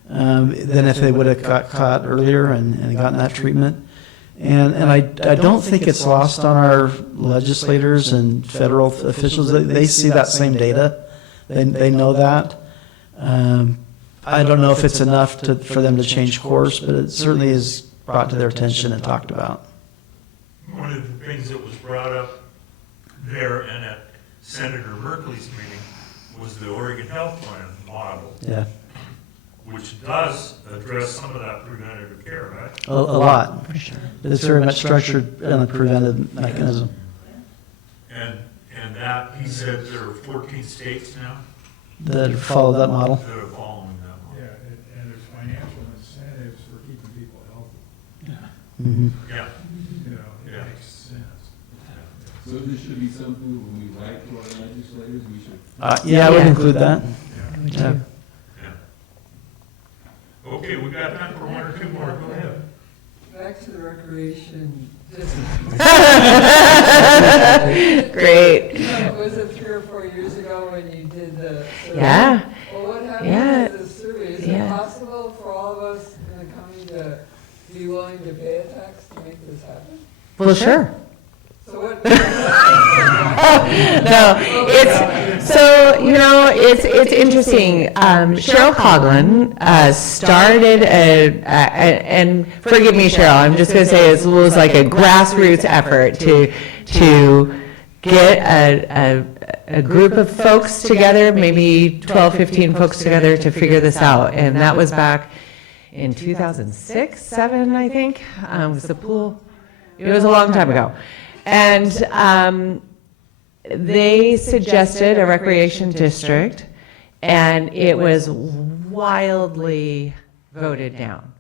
than if they would have got caught earlier and gotten that treatment. And I don't think it's lost on our legislators and federal officials. They see that same data. They know that. I don't know if it's enough for them to change course, but it certainly is brought to their attention and talked about. One of the things that was brought up there and at Senator Merkley's meeting was the Oregon Health Plan model, Yeah, which does address some of that preventative care, right? a lot. For sure. It's very much structured in a preventive mechanism. And that, he said there are 14 states now That follow that model. that are following that model. Yeah, and there's financial incentives for keeping people healthy, Mhm. Yeah, you know, Yeah. it makes sense. So this should be something when we write to our legislators, we should. Yeah, I would include that. Yeah. Yeah. yeah. Okay, we got time for one or two more, go ahead. Back to the recreation Great. Was it 3 or 4 years ago when you did the survey? Yeah. Well, what happened Yeah. with the survey? Is Yeah. it possible for all of us in the county to be willing to pay a tax to make this happen? Well, sure. So what? No, it's so it's interesting. Cheryl Coughlin started and forgive me, Cheryl. I'm just going to say it was like a grassroots effort to get a group of folks together, maybe 12, 15 folks together to figure this out, and that was back in 2006, 7, I think. Was the pool? It was a long time ago. And they suggested a recreation district, and it was wildly voted down.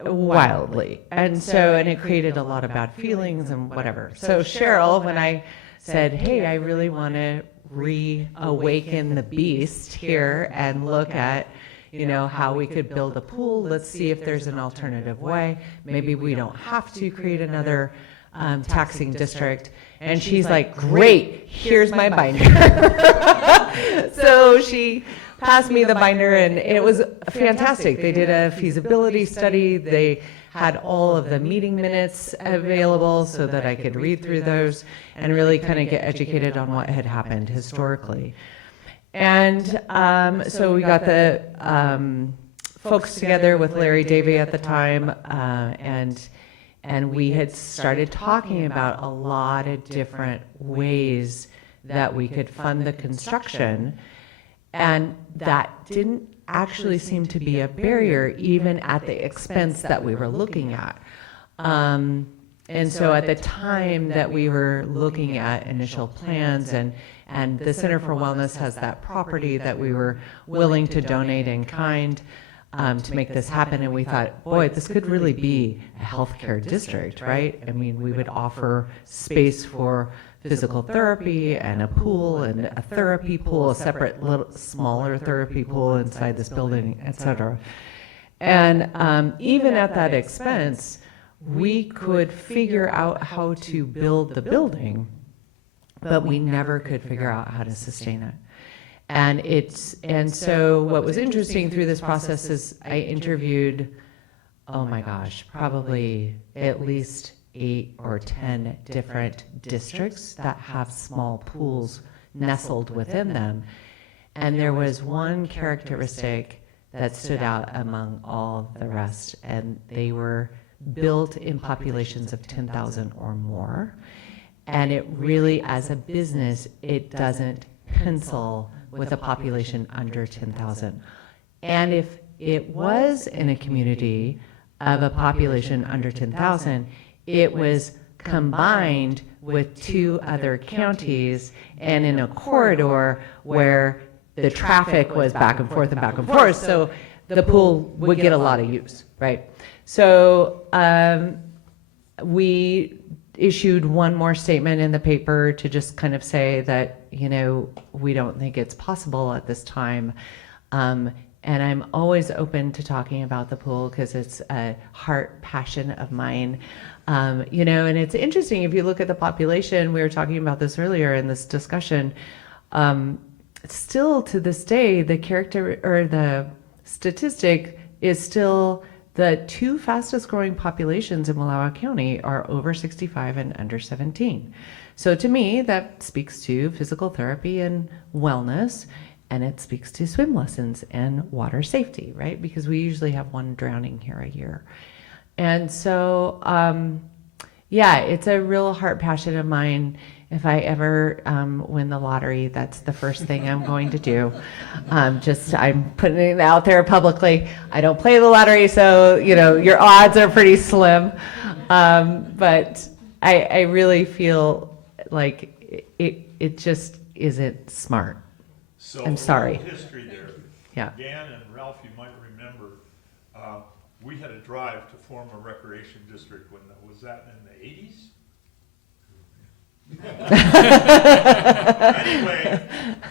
Wildly. And it created a lot of bad feelings and whatever. So Cheryl, when I said, hey, I really want to reawaken the beast here and look at how we could build a pool. Let's see if there's an alternative way. Maybe we don't have to create another taxing district. And she's like, great, here's my binder. So she passed me the binder, and it was fantastic. They did a feasibility study. They had all of the meeting minutes available so that I could read through those and really kind of get educated on what had happened historically. And so we got the folks together with Larry Davey at the time, and we had started talking about a lot of different ways that we could fund the construction, and that didn't actually seem to be a barrier even at the expense that we were looking at. And so at the time that we were looking at initial plans, and the Center for Wellness has that property that we were willing to donate in kind to make this happen, and we thought, boy, this could really be a healthcare district, right? I mean, we would offer space for physical therapy and a pool and a therapy pool, a separate little smaller therapy pool inside this building, et cetera. And even at that expense, we could figure out how to build the building, but we never could figure out how to sustain it. And so what was interesting through this process is I interviewed, oh my gosh, probably at least 8 or 10 different districts that have small pools nestled within them. And there was one characteristic that stood out among all the rest, and they were built in populations of 10,000 or more. And it really, as a business, it doesn't pencil with a population under 10,000. And if it was in a community of a population under 10,000, it was combined with 2 other counties and in a corridor where the traffic was back and forth and back and forth, so the pool would get a lot of use, right? So we issued one more statement in the paper to just kind of say that, we don't think it's possible at this time. And I'm always open to talking about the pool because it's a heart passion of mine. You know, and it's interesting if you look at the population, we were talking about this earlier in this discussion, still to this day, the character or the statistic is still the two fastest growing populations in Wallowa County are over 65 and under 17. So to me, that speaks to physical therapy and wellness, and it speaks to swim lessons and water safety, right? Because we usually have one drowning here a year. And so, yeah, it's a real heart passion of mine. If I ever win the lottery, that's the first thing I'm going to do. I'm putting it out there publicly. I don't play the lottery, so you know your odds are pretty slim. But I really feel like it just isn't smart. So I'm sorry. a little history there. Yeah. Dan and Ralph, you might remember, we had a drive to form a recreation district when, was that in the 80s? Anyway,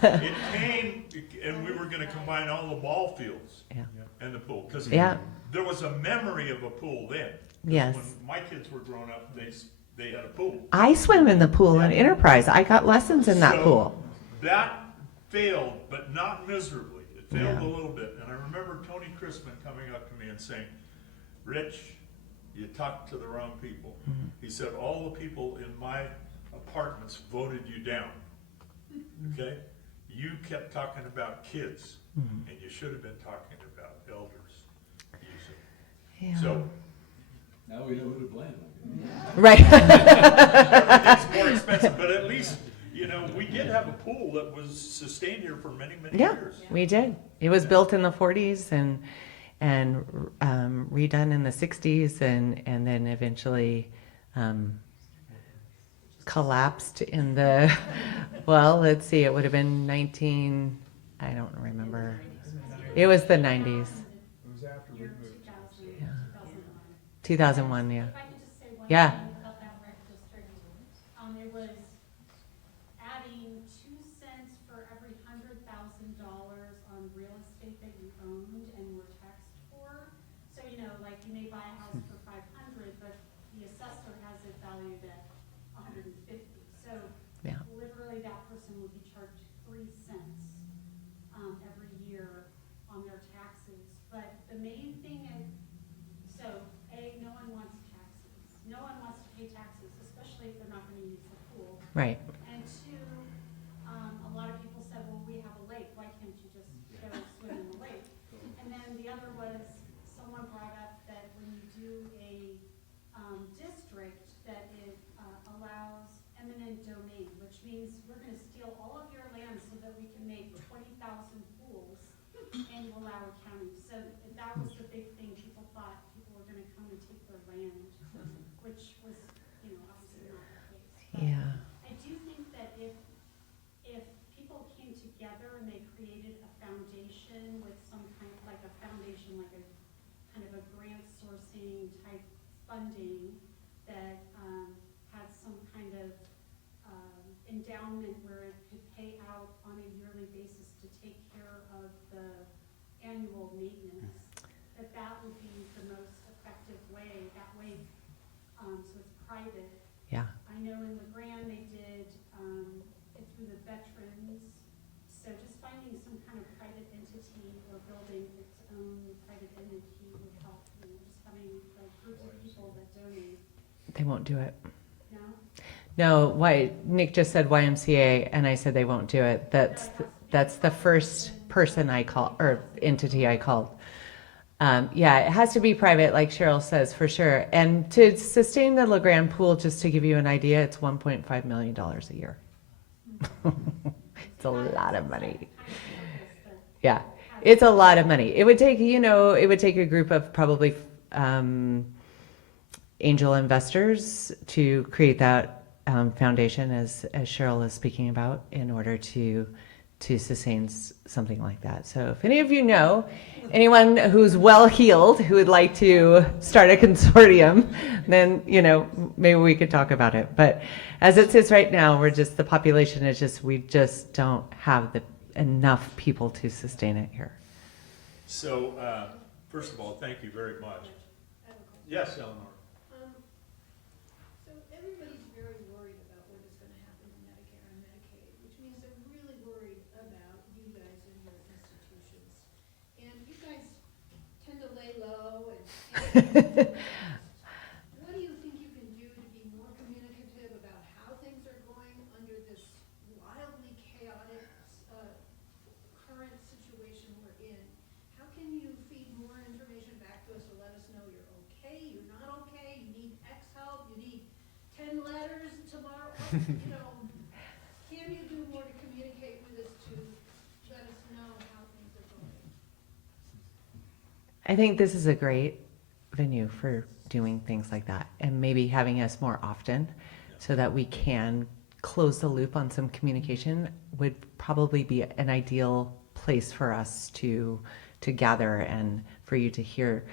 it came, and we were gonna combine all the ball fields and the pool, because there was a memory of a pool then. 'Cause Yes. when my kids were growing up, they had a pool. I swim in the pool in Enterprise. I got lessons in that So, pool. That failed, but not miserably. It failed a little bit. And I remember Tony Chrisman coming up to me and saying, Rich, you talked to the wrong people. He said, all the people in my apartments voted you down. Okay? You kept talking about kids, and you should have been talking about elders. Yeah. So, Now we know who to blame. Right. everything's more expensive, but at least, you know, we did have a pool that was sustained here for many, many Yeah, years. we did. It was built in the 40s and redone in the 60s and then eventually collapsed in the, well, let's see, it would have been I don't remember. It was the 90s. It was after we moved. 2001, yeah. If I could just say one Yeah. thing about that rec district, it was adding 2 cents for every $100,000 on real estate that you owned and were taxed for. So, you know, like you may buy a house for 500, but the assessor has it valued at 150. So Yeah. literally that person would be charged 3 cents every year on their taxes. But the main thing is, so no one wants taxes. No one wants to pay taxes, especially if they're not going to use the pool. Right. And two, a lot of people said, well, we have a lake, why can't you just go swim in the lake? And then the other was, someone brought up that when you do a district, that it allows eminent domain, which means we're going to steal all of your land so that we can make 20,000 pools in Wallowa County. So that was the big thing. People thought people were going to come and take their land, which was, you know, obviously not the case. But Yeah. I do think that if people came together and they created a foundation with some kind of, like a foundation, like a kind of a grant sourcing type funding that had some kind of endowment where it could pay out on a yearly basis to take care of the annual maintenance, that would be the most effective way. That way, so it's private. Yeah. I know in LeGrand they did it through the veterans, so just finding some kind of private entity or building its own private entity would help, you know, just having like groups of people that donate. They won't do it. No? No, why Nick just said YMCA and I said they won't do it. That's the first person I call or entity I called. Yeah, it has to be private, like Cheryl says, for sure. And to sustain the LeGrand pool, just to give you an idea, it's $1.5 million a year. It's a lot of money. Yeah, it's a lot of money. It would take, you know, it would take a group of probably angel investors to create that foundation, as Cheryl is speaking about, in order to sustain something like that. So if any of you know anyone who's well-heeled who would like to start a consortium, then, you know, maybe we could talk about it. But as it sits right now, the population is we just don't have enough people to sustain it here. So, first of all, thank you very much. Yes, Eleanor. So everybody's very worried about what is gonna happen to Medicare and Medicaid, which means they're really worried about you guys and your institutions. And you guys tend to lay low and what do you think you can do to be more communicative about how things are going under this wildly chaotic, current situation we're in? How can you feed more information back to us to let us know you're okay, you're not okay, you need X help, you need 10 letters tomorrow? You know, can you do more to communicate with us to let us know how things are going? I think this is a great venue for doing things like that, and maybe having us more often so that we can close the loop on some communication would probably be an ideal place for us to gather and for you to hear.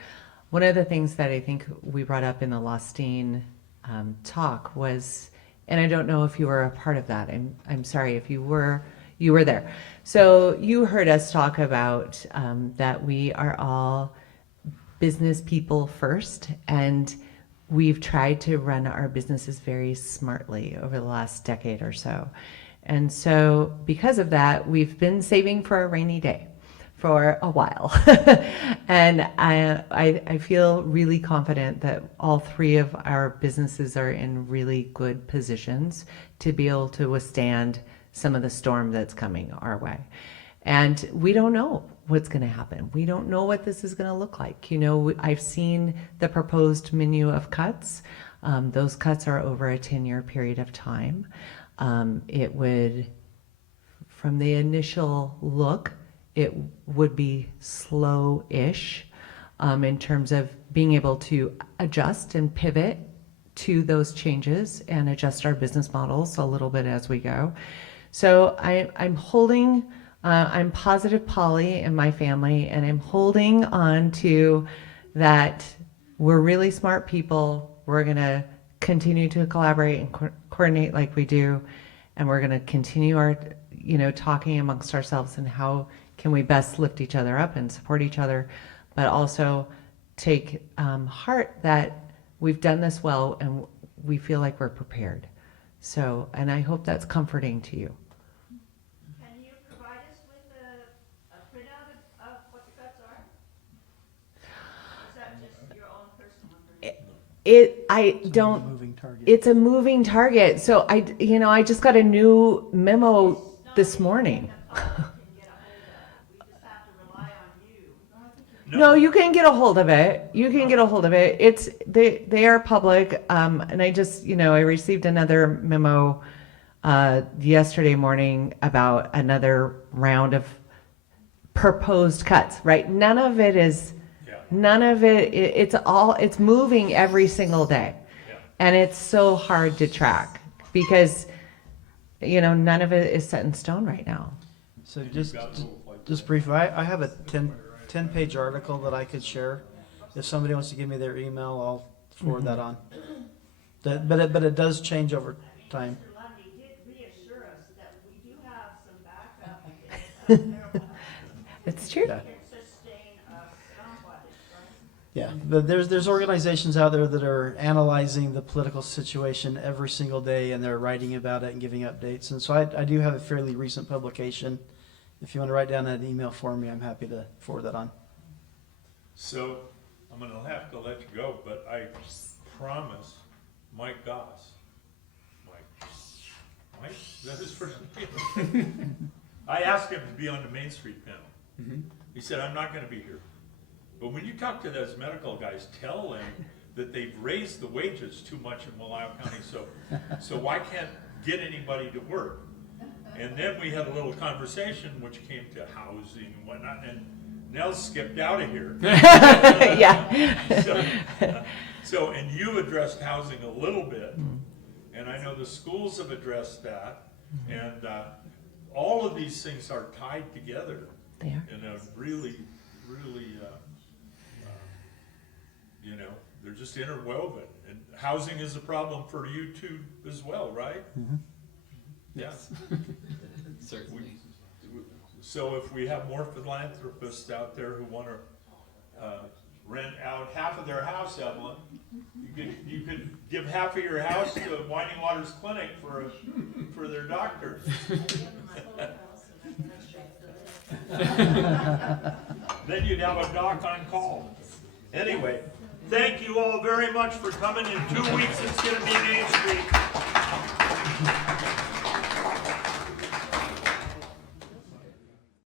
One of the things that I think we brought up in the Lostine talk was, and I don't know if you were a part of that. I'm sorry if you were there. So you heard us talk about that we are all business people first, and we've tried to run our businesses very smartly over the last decade or so. And so because of that, we've been saving for a rainy day for a while. And I feel really confident that all three of our businesses are in really good positions to be able to withstand some of the storm that's coming our way. And we don't know what's going to happen. We don't know what this is going to look like. You know, I've seen the proposed menu of cuts. Those cuts are over a 10-year period of time. It would, from the initial look, it would be slow-ish in terms of being able to adjust and pivot to those changes and adjust our business models a little bit as we go. So I'm holding, I'm positive Polly and my family, and I'm holding on to that we're really smart people. We're going to continue to collaborate and coordinate like we do, and we're going to continue our, talking amongst ourselves and how can we best lift each other up and support each other, but also take heart that we've done this well and we feel like we're prepared. So, and I hope that's comforting to you. Can you provide us with a printout of what the cuts are? Or is that just your own personal information? Moving target. It's a moving target. So I just got a new memo this morning. No, you can get a hold of it. You can get a hold of it. They are public. And I just, I received another memo yesterday morning about another round of proposed cuts, right? None of it, it's moving every single day. Yeah. And it's so hard to track because, none of it is set in stone right now. So just briefly, I have a 10-page article that I could share. If somebody wants to give me their email, I'll forward that on. But it does change over time. Mr. Lundy did reassure us that we do have some backup if It's true. Yeah. it can sustain us somewhat, right? Yeah, but there's organizations out there that are analyzing the political situation every single day, and they're writing about it and giving updates. And so I do have a fairly recent publication. If you want to write down an email for me, I'm happy to forward that on. So I'm going to have to let you go, but I promise Mike Goss. Mike, is that his first name? I asked him to be on the Main Street panel. Mm-hmm. He said, I'm not going to be here. But when you talk to those medical guys, tell them that they've raised the wages too much in Wallowa County, so why can't get anybody to work? And then we had a little conversation which came to housing and whatnot, and Nell skipped out of here. Yeah. So, and you addressed housing a little bit, and I know the schools have addressed that, and all of these things are tied together They are. in a really, they're just interwoven. And housing is a problem for you too as well, right? Mm-hmm. Yeah. Certainly. So if we have more philanthropists out there who want to rent out half of their house, Evelyn, you could give half of your house to Winding Waters Clinic for their doctors. Then you'd have a doc on call. Anyway, thank you all very much for coming. In 2 weeks, it's going to be Main Street.